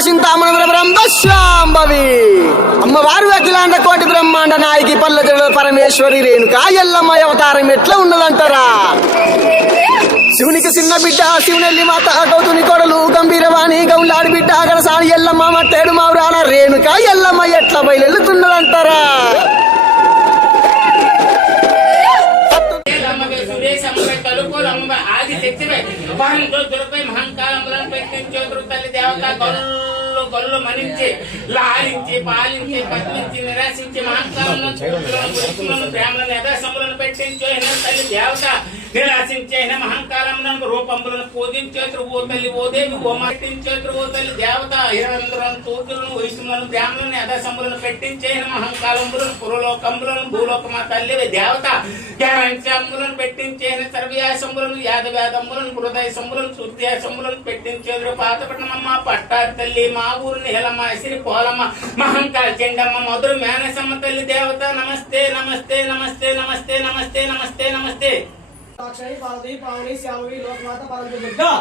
చింతామణ బ్రహ్మశాంభవి అమ్మవారు అఖిలాండ కోటి బ్రహ్మాండ నాయకి పల్లె పరమేశ్వరి రేణుక ఎల్లమ్మ అవతారం ఎట్లా ఉన్నదంటారా? శివునికి చిన్న బిడ్డ శివునెల్లి మాత గౌతుని కొడలు గంభీరవాణి గౌలాడి బిడ్డ గడసాని ఎల్లమ్మ మట్టేడు మావురాల రేణుక ఎల్లమ్మ ఎట్లా బయలుతున్నదంటారా? గొల్లు మనించి లాలించి పాలించి పట్టించి నిరాశించి మహంకాలను ప్రేమలను యథాసములను పెట్టించే తల్లి దేవత నిరాశించే మహంకాలములను రూపములను పూజించేతురు ఓ తల్లి ఓ దేవి ఓ మట్టించేతురు ఓ తల్లి దేవత హిరణులను తూతులను వయసులను ప్రేమలను యథాసములను పెట్టించే మహంకాలములను పురలోకములను భూలోకమా తల్లి దేవత జ్ఞానాంశములను పెట్టించే సర్వయాసములను యాదవేదములను హృదయసములను శుద్ధ్యాసములను పెట్టించేదురు పాతపట్నమ్మ పట్టారి తల్లి మా ఊరు నీలమ్మ శ్రీ పోలమ్మ మహంకాళ చెండమ్మ మధుర మేనసమ్మ తల్లి దేవత నమస్తే నమస్తే నమస్తే నమస్తే నమస్తే నమస్తే నమస్తే पावनी श्यामवी लोकमाता पालन लोक